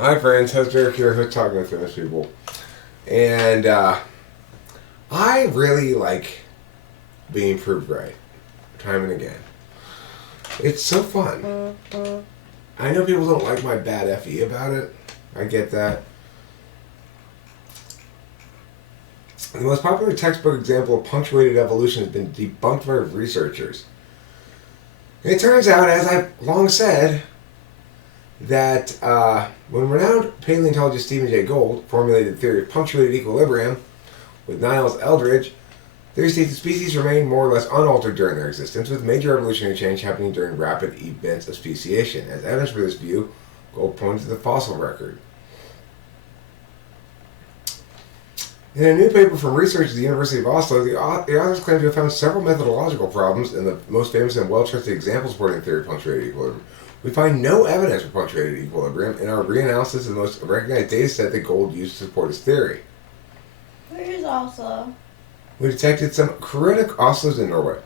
Hi friends, host Eric here, host Talking with Famous People. And I really like being proved right, time and again. It's so fun. I know people don't like my bad FE about it. I get that. The most popular textbook example of punctuated evolution has been debunked by researchers. And it turns out, as I've long said, that when renowned paleontologist Stephen Jay Gould formulated the theory of punctuated equilibrium with Niles Eldredge, theory states that species remain more or less unaltered during their existence, with major evolutionary change happening during rapid events of speciation. As evidence for this view, Gould points to the fossil record. In a new paper from researchers at the University of Oslo, the authors claim to have found several methodological problems in the most famous and well-trusted examples supporting the theory of punctuated equilibrium. We find no evidence for punctuated equilibrium in our reanalysis of the most recognized data set that Gould used to support his theory. Where is Oslo? We detected some Oslo's in Norway.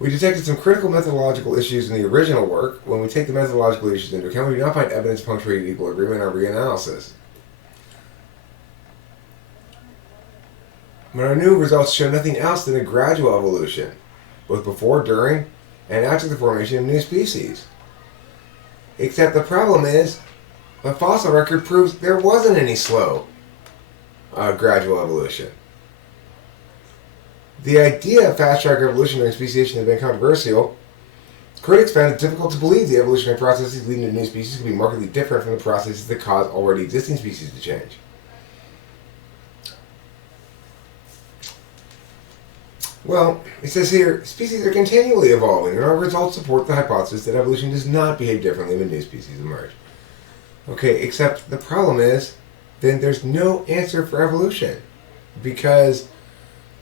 We detected some critical methodological issues in the original work. When we take the methodological issues into account, we do not find evidence of punctuated equilibrium in our reanalysis. But our new results show nothing else than a gradual evolution, both before, during, and after the formation of new species. Except the problem is, the fossil record proves there wasn't any slow gradual evolution. The idea of fast-track evolution during speciation has been controversial. Critics found it difficult to believe the evolutionary processes leading to new species could be markedly different from the processes that cause already existing species to change. Well, it says here, species are continually evolving, and our results support the hypothesis that evolution does not behave differently when new species emerge. Okay, except the problem is, then there's no answer for evolution, because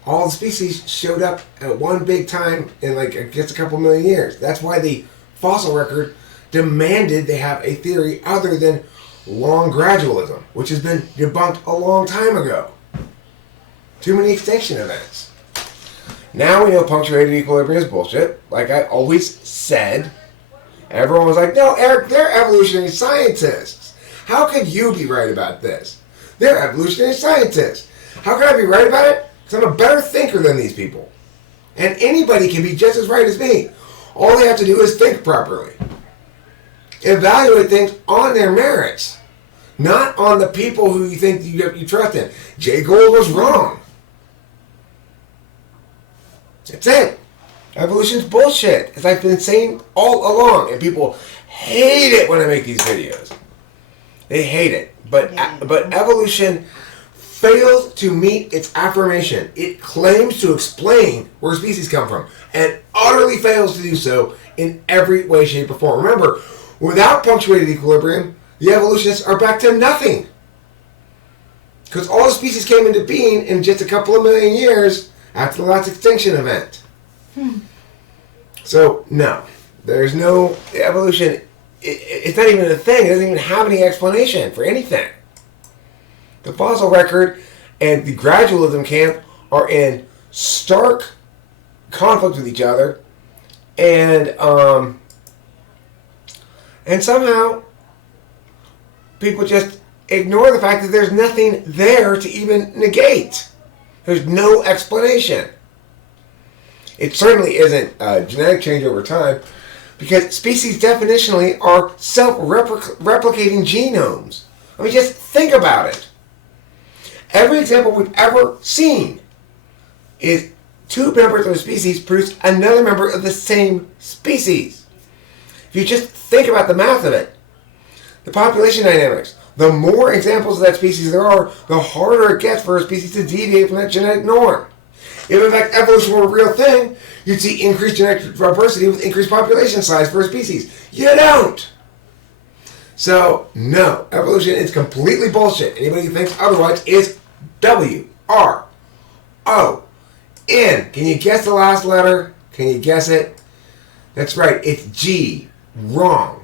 all the species showed up at one big time in I guess a couple million years. That's why the fossil record demanded they have a theory other than long gradualism, which has been debunked a long time ago. Too many extinction events. Now we know punctuated equilibrium is bullshit, like I always said. Everyone was like, no, Eric, they're evolutionary scientists. How could you be right about this? They're evolutionary scientists. How can I be right about it? Because I'm a better thinker than these people. And anybody can be just as right as me. All they have to do is think properly. Evaluate things on their merits, not on the people who you think you trust in. Jay Gould was wrong. That's it. Evolution's bullshit, as I've been saying all along, and people hate it when I make these videos. They hate it, but evolution fails to meet its affirmation. It claims to explain where species come from, and utterly fails to do so in every way, shape, or form. Remember, without punctuated equilibrium, the evolutionists are back to nothing, because all the species came into being in just a couple of million years after the last extinction event. So, no. There's no evolution. It's not even a thing. It doesn't even have any explanation for anything. The fossil record and the gradualism camp are in stark conflict with each other. And somehow people just ignore the fact that there's nothing there to even negate. There's no explanation. It certainly isn't genetic change over time, because species definitionally are self-replicating genomes. I mean, just think about it. Every example we've ever seen is two members of a species produce another member of the same species. If you just think about the math of it, the population dynamics, the more examples of that species there are, the harder it gets for a species to deviate from that genetic norm. If in fact evolution were a real thing, you'd see increased genetic diversity with increased population size for a species. You don't! So, no, evolution is completely bullshit. Anybody who thinks otherwise is W-R-O-N. Can you guess the last letter? Can you guess it? That's right, it's G. Wrong.